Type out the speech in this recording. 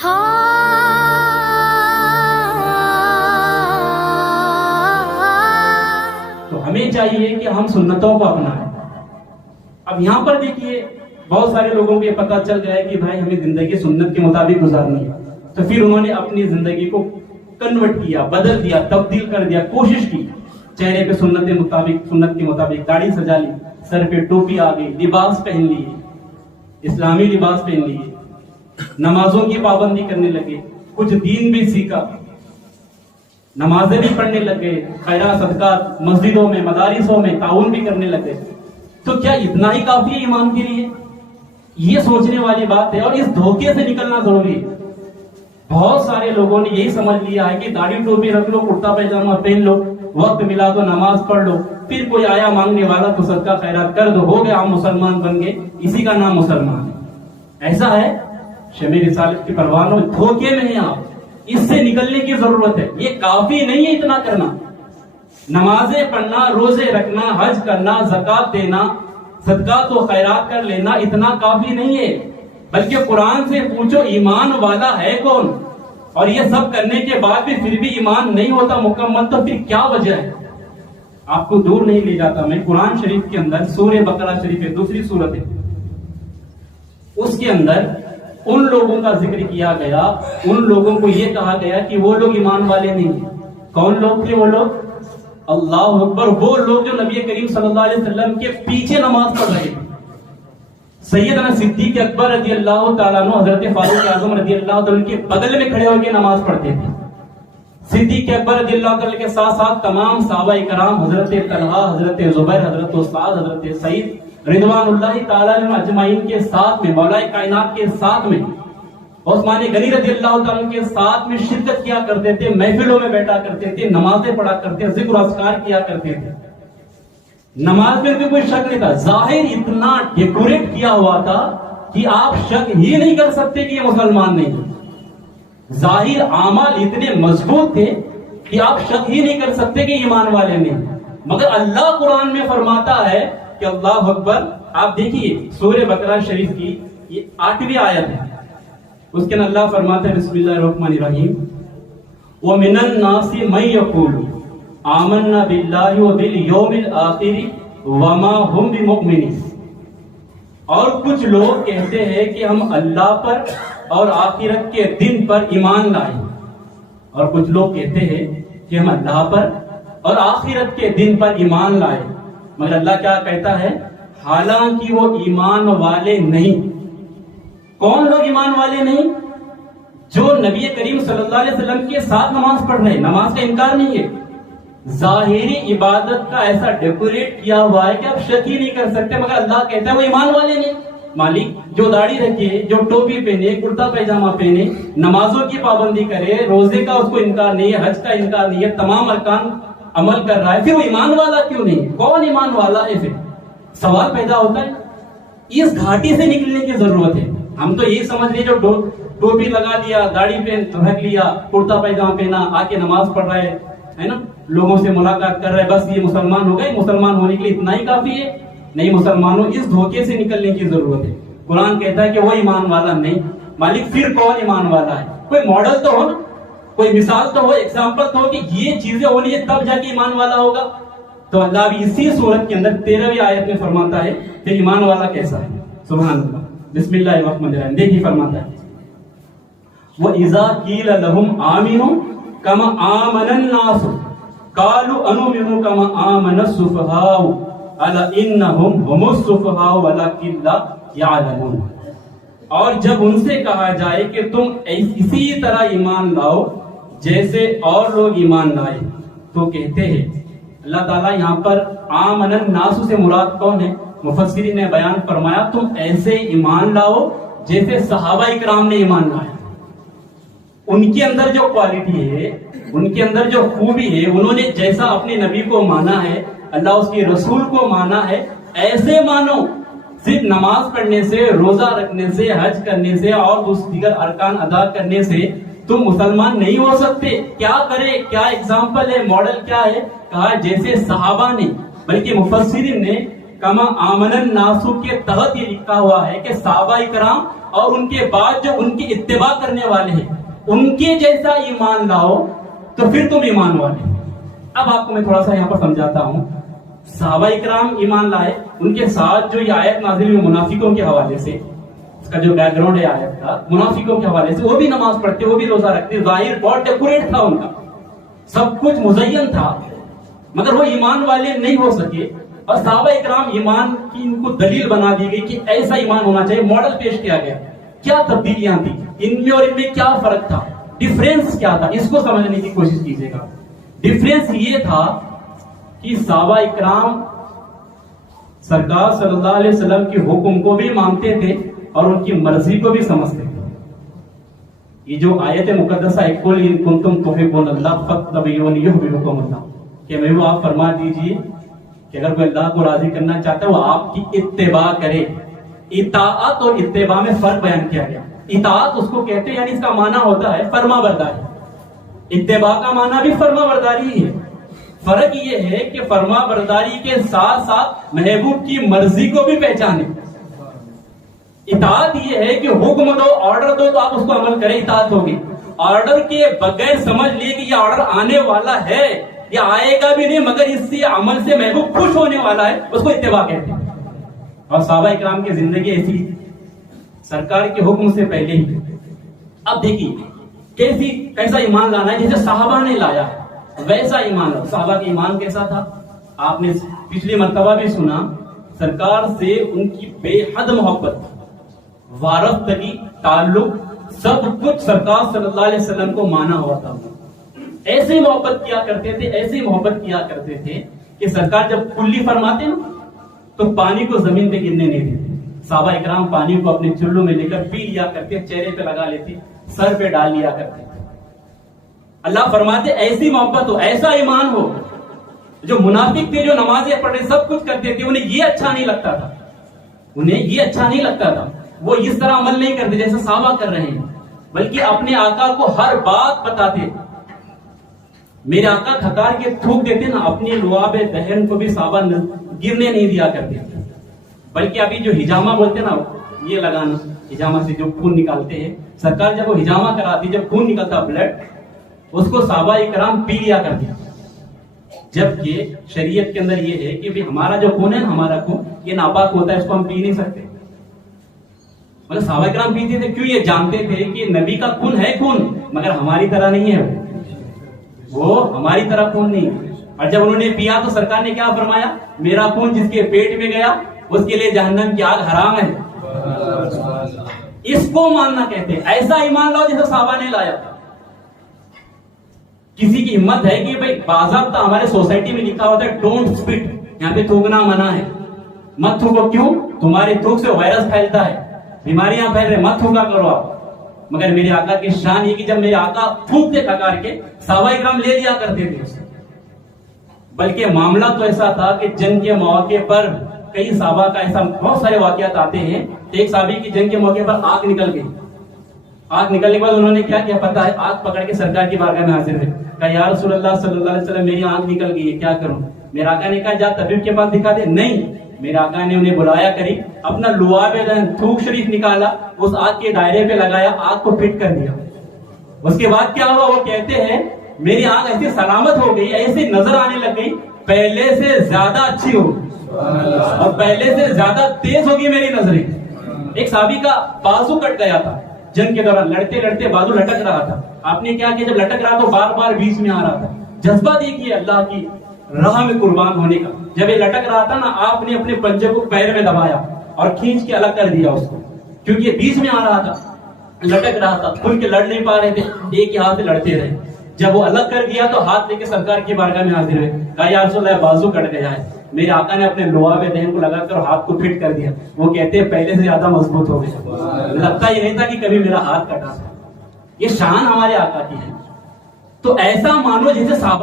تو ہمیں چاہیے کہ ہم سنتوں کو اپنائیں. اب یہاں پر دیکھیے بہت سارے لوگوں کو یہ پتا چل گیا ہے کہ بھائی ہمیں زندگی سنت کے مطابق گزارنی ہے, تو پھر انہوں نے اپنی زندگی کو کنورٹ کیا, بدل دیا, تبدیل کر دیا, کوشش کی. چہرے پہ سنت کے مطابق داڑھی سجا لی, سر پہ ٹوپی آ گئی, لباس پہن لیے, اسلامی لباس پہن لیے, نمازوں کی پابندی کرنے لگے, کچھ دین بھی سیکھا, نمازیں بھی پڑھنے لگے, خیرات صدقات مسجدوں میں مدارسوں میں تعاون بھی کرنے لگے. تو کیا اتنا ہی کافی ہے ایمان کے لیے؟ یہ سوچنے والی بات ہے, اور اس دھوکے سے نکلنا ضروری ہے. بہت سارے لوگوں نے یہی سمجھ لیا ہے کہ داڑھی ٹوپی رکھ لو, کرتا پیجامہ پہن لو, وقت ملا تو نماز پڑھ لو, پھر کوئی آیا مانگنے والا تو صدقہ خیرات کر دو, ہو گیا ہم مسلمان بن گئے, اسی کا نام مسلمان ہے. ایسا ہے؟ شمع رسالت کی پروانوں دھوکے میں ہیں آپ. اس سے نکلنے کی ضرورت ہے. یہ کافی نہیں ہے اتنا کرنا. نمازیں پڑھنا, روزے رکھنا, حج کرنا, زکات دینا, صدقات و خیرات کر لینا اتنا کافی نہیں ہے. بلکہ قرآن سے پوچھو ایمان والا ہے کون؟ اور یہ سب کرنے کے بعد بھی پھر بھی ایمان نہیں ہوتا مکمل, تو پھر کیا وجہ ہے؟ آپ کو دور نہیں لے جاتا میں. قرآن شریف کے اندر سورہ بقرہ شریف ہے, دوسری سورت ہے, اس کے اندر ان لوگوں کا ذکر کیا گیا, ان لوگوں کو یہ کہا گیا کہ وہ لوگ ایمان والے نہیں ہیں. کون لوگ تھے وہ لوگ؟ اللہ اکبر, وہ لوگ جو نبی کریم صلی اللہ علیہ وسلم کے پیچھے نماز پڑھ رہے تھے. سیدنا صدیق اکبر رضی اللہ تعالیٰ عنہ, حضرت فاروق اعظم رضی اللہ تعالیٰ عنہ کے بغل میں کھڑے ہو کے نماز پڑھتے تھے. صدیق اکبر رضی اللہ تعالیٰ کے ساتھ ساتھ تمام صحابہ کرام, حضرت طلحہ, حضرت زبیر, حضرت سعد, حضرت سعید رضوان اللہ تعالیٰ عنہ اجمعین کے ساتھ میں, مولا کائنات کے ساتھ میں, عثمان غنی رضی اللہ تعالیٰ عنہ کے ساتھ میں شرکت کیا کرتے تھے, محفلوں میں بیٹھا کرتے تھے, نمازیں پڑھا کرتے تھے, ذکر و اذکار کیا کرتے تھے. نماز میں کوئی شک نہیں تھا. ظاہر اتنا ڈیکوریٹ کیا ہوا تھا کہ آپ شک ہی نہیں کر سکتے کہ یہ مسلمان نہیں ہے. ظاہر اعمال اتنے مضبوط تھے کہ آپ شک ہی نہیں کر سکتے کہ ایمان والے نہیں. مگر اللہ قرآن میں فرماتا ہے کہ اللہ اکبر. آپ دیکھیے سورہ بقرہ شریف کی یہ 8ویں آیت ہے, اس کے اندر اللہ فرماتا ہے بسم اللہ الرحمن الرحیم, وَمِنَ النَّاسِ مَن يَقُولُ آمنا باللہ وبالیوم الآخر وما ہم بمؤمنین. اور کچھ لوگ کہتے ہیں کہ ہم اللہ پر اور آخرت کے دن پر ایمان لائے, اور کچھ لوگ کہتے ہیں کہ ہم اللہ پر اور آخرت کے دن پر ایمان لائے. مگر اللہ کیا کہتا ہے؟ حالانکہ وہ ایمان والے نہیں. کون لوگ ایمان والے نہیں؟ جو نبی کریم صلی اللہ علیہ وسلم کے ساتھ نماز پڑھ رہے. نماز کا انکار نہیں ہے, ظاہری عبادت کا ایسا ڈیکوریٹ کیا ہوا ہے کہ آپ شک ہی نہیں کر سکتے. مگر اللہ کہتا ہے وہ ایمان والے نہیں. مالک جو داڑھی رکھے, جو ٹوپی پہنے, کرتا پیجامہ پہنے, نمازوں کی پابندی کرے, روزے کا اس کو انکار نہیں ہے, حج کا انکار نہیں ہے, تمام ارکان عمل کر رہا ہے, پھر وہ ایمان والا کیوں نہیں؟ کون ایمان والا ہے؟ پھر سوال پیدا ہوتا ہے. اس گھاٹی سے نکلنے کی ضرورت ہے. ہم تو یہی سمجھ رہے, جو ٹوپی لگا لیا, داڑھی پہن رکھ لیا, کرتا پیجامہ پہنا, آ کے نماز پڑھ رہا ہے نا, لوگوں سے ملاقات کر رہے, بس یہ مسلمان ہو گئے. مسلمان ہونے کے لیے اتنا ہی کافی ہے؟ نہیں, مسلمانوں اس دھوکے سے نکلنے کی ضرورت ہے. قرآن کہتا ہے کہ وہ ایمان والا نہیں. مالک پھر کون ایمان والا ہے؟ کوئی ماڈل تو ہو نا, کوئی مثال تو ہو, ایگزامپل تو ہو کہ یہ چیزیں ہونی ہے تب جا کے ایمان والا ہوگا. تو اللہ بھی اسی سورت کے اندر 13ویں آیت میں فرماتا ہے کہ ایمان والا کیسا ہے. سبحان اللہ. بسم اللہ الرحمن الرحیم. دیکھیے فرماتا ہے وَإِذَا قِيلَ لَهُمْ آمِنُوا كَمَا آمَنَ النَّاسُ قَالُوا أَنُؤْمِنُ كَمَا آمَنَ السُّفَهَاءُ أَلَا إِنَّهُمْ هُمُ السُّفَهَاءُ وَلَكِنْ لَا يَعْلَمُونَ. اور جب ان سے کہا جائے کہ تم اسی طرح ایمان لاؤ جیسے اور لوگ ایمان لائے, تو کہتے ہیں. اللہ تعالیٰ یہاں پر آمن الناس سے مراد کون ہے؟ مفسرین نے بیان فرمایا تم ایسے ایمان لاؤ جیسے صحابہ اکرام نے ایمان لایا. ان کے اندر جو کوالٹی ہے, ان کے اندر جو خوبی ہے, انہوں نے جیسا اپنے نبی کو مانا ہے, اللہ اس کے رسول کو مانا ہے, ایسے مانو. صرف نماز پڑھنے سے, روزہ رکھنے سے, حج کرنے سے اور دیگر ارکان ادا کرنے سے تم مسلمان نہیں ہو سکتے. کیا کرے, کیا ایگزامپل ہے, ماڈل کیا ہے؟ کہا جیسے صحابہ نے. بلکہ مفسرین نے کما آمن الناس کے تحت یہ لکھا ہوا ہے کہ صحابہ کرام اور ان کے بعد جو ان کی اتباع کرنے والے ہیں ان کے جیسا ایمان لاؤ تو پھر تم ایمان والے۔ اب آپ کو میں تھوڑا سا یہاں پر سمجھاتا ہوں۔ صحابہ اکرام ایمان لائے، ان کے ساتھ جو یہ آیت نازل ہوئی منافقوں کے حوالے سے، اس کا جو بیک گراؤنڈ ہے آیت کا، منافقوں کے حوالے سے، وہ بھی نماز پڑھتے، وہ بھی روزہ رکھتے، ظاہر بہت ڈیکوریٹ تھا ان کا، سب کچھ مزین تھا، مگر وہ ایمان والے نہیں ہو سکے۔ اور صحابہ اکرام ایمان کی ان کو دلیل بنا دی گئی کہ ایسا ایمان ہونا چاہیے، ماڈل پیش کیا گیا۔ کیا تبدیلیاں تھی ان میں اور ان میں، کیا فرق تھا، ڈیفرنس کیا تھا، اس کو سمجھنے کی کوشش کیجیے گا۔ ڈیفرنس یہ تھا کہ صحابہ اکرام سرکار صلی اللہ علیہ وسلم کے حکم کو بھی مانتے تھے اور ان کی مرضی کو بھی سمجھتے تھے۔ یہ جو آیت مقدسہ ہے قل ان کنتم تحبون اللہ فاتبعونی یحببکم اللہ، کہ میں وہ آپ فرما دیجئے کہ اگر کوئی اللہ کو راضی کرنا چاہتا ہے وہ آپ کی اتباع کرے۔ اطاعت اور اتباع میں فرق بیان کیا گیا۔ اطاعت اس کو کہتے ہیں، یعنی اس کا معنی ہوتا ہے فرما برداری، اتباع کا معنی بھی فرما برداری ہی ہے۔ فرق یہ ہے کہ فرما برداری کے ساتھ ساتھ محبوب کی مرضی کو بھی پہچانے۔ اطاعت یہ ہے کہ حکم دو، آرڈر دو تو آپ اس کو عمل کریں، اطاعت ہوگی۔ آرڈر کے بغیر سمجھ لیے کہ یہ آرڈر آنے والا ہے، یہ آئے گا بھی نہیں مگر اس سے عمل سے محبوب خوش ہونے والا ہے، اس کو اتباع کہتے ہیں۔ اور صحابہ اکرام کی زندگی ایسی سرکار کے حکم سے پہلے ہی۔ اب دیکھیے کیسا ایمان لانا ہے، جیسے صحابہ نے لایا ویسا ایمان لاؤ۔ صحابہ کا ایمان کیسا تھا؟ آپ نے پچھلی مرتبہ بھی سنا، سرکار سے ان کی بے حد محبت، وارثگی، تعلق، سب کچھ سرکار صلی اللہ علیہ وسلم کو مانا ہوا تھا۔ ایسے محبت کیا کرتے تھے، ایسے محبت کیا کرتے تھے کہ سرکار جب کلی فرماتے نا تو پانی کو زمین پہ گرنے نہیں دیتے۔ صحابہ اکرام پانی کو اپنے چلوں میں لے کر پی لیا کرتے، چہرے پہ لگا لیتے، سر پہ ڈال لیا کرتے۔ اللہ فرماتے ایسی محبت ہو، ایسا ایمان ہو۔ جو منافق تھے، جو نمازیں پڑھے، سب کچھ کرتے تھے، انہیں یہ اچھا نہیں لگتا تھا، انہیں یہ اچھا نہیں لگتا تھا، وہ اس طرح عمل نہیں کرتے جیسے صحابہ کر رہے ہیں، بلکہ اپنے آقا کو ہر بات بتاتے۔ میرے آقا تھکار کے تھوک دیتے نا، اپنی لعاب دہن کو بھی صحابہ گرنے نہیں دیا کرتے، بلکہ ابھی جو ہجامہ بولتے نا، یہ لگانا، ہجامہ سے جو خون نکالتے ہیں، سرکار جب وہ ہجامہ کراتی، جب خون نکلتا بلڈ، اس کو صحابہ اکرام پی لیا کرتے۔ جبکہ شریعت کے اندر یہ ہے کہ ہمارا جو خون ہے نا، ہمارا خون یہ ناپاک ہوتا ہے، اس کو ہم پی نہیں سکتے، مگر صحابہ اکرام پیتے تھے۔ کیوں؟ یہ جانتے تھے کہ نبی کا خون ہے خون، مگر ہماری طرح نہیں ہے، وہ ہماری طرح خون نہیں۔ اور جب انہوں نے پیا تو سرکار نے کیا فرمایا؟ میرا خون جس کے پیٹ میں گیا اس کے لیے جہنم کی آگ حرام ہے۔ اس کو ماننا کہتے ہیں۔ ایسا ایمان لاؤ جیسے صحابہ نے لایا۔ کسی کی ہمت ہے کہ بھائی باضابطہ ہمارے سوسائٹی میں لکھا ہوتا ہے ڈونٹ اسپٹ، یہاں پہ تھوکنا منع ہے، مت تھوکو۔ کیوں؟ تمہارے تھوک سے وائرس پھیلتا ہے، بیماریاں پھیل رہے، مت تھوکا کرو آپ۔ مگر میرے آقا کی شان یہ کہ جب میرے آقا تھوکتے تھکار کے، صحابہ اکرام لے لیا کرتے تھے اسے۔ بلکہ معاملہ تو ایسا تھا کہ جنگ کے موقع پر کئی صحابہ کا ایسا بہت سارے واقعات آتے ہیں۔ ایک صحابی کی جنگ کے موقع پر آگ نکل گئی، آگ نکلنے کے بعد انہوں نے کیا کیا پتا ہے؟ آگ پکڑ کے سرکار کی بارگاہ میں حاضر ہوئے، کہا یا رسول اللہ صلی اللہ علیہ وسلم میری آگ نکل گئی ہے، کیا کروں؟ میرے آقا نے کہا جا طبیب کے پاس دکھا دے۔ نہیں، میرے آقا نے انہیں بلایا قریب، اپنا لعاب دہن تھوک شریف نکالا، اس آگ کے دائرے پہ لگایا، آگ کو فٹ کر دیا۔ اس کے بعد کیا ہوا؟ وہ کہتے ہیں میری آگ ایسی سلامت ہو گئی، ایسی نظر آنے لگ گئی، پہلے سے زیادہ اچھی ہو اور پہلے سے زیادہ تیز ہوگی میری نظریں۔ ایک صحابی کا بازو کٹ گیا تھا جنگ کے دوران، لڑتے لڑتے بازو لٹک رہا تھا۔ آپ نے کیا کیا؟ جب لٹک رہا تو بار بار بیچ میں آ رہا تھا۔ جذبہ دیکھیے اللہ کی راہ میں قربان ہونے کا۔ جب یہ لٹک رہا تھا نا، آپ نے اپنے پنجے کو پیر میں دبایا اور کھینچ کے الگ کر دیا اس کو، کیونکہ یہ بیچ میں آ رہا تھا، لٹک رہا تھا، کھل کے لڑ نہیں پا رہے تھے، ایک ہی ہاتھ سے لڑتے رہے۔ جب وہ الگ کر دیا تو ہاتھ لے کے سرکار کی بارگاہ میں حاضر ہوئے، کہا یا رسول اللہ بازو کٹ گیا ہے۔ میرے آقا نے اپنے لعاب دہن کو لگا کر ہاتھ کو فٹ کر دیا۔ وہ کہتے ہیں پہلے سے زیادہ مضبوط ہو گئے، لگتا یہ نہیں تھا کہ کبھی میرا ہاتھ کٹا۔ یہ شان ہمارے آقا کی ہے۔ تو ایسا مانو جیسے صحابہ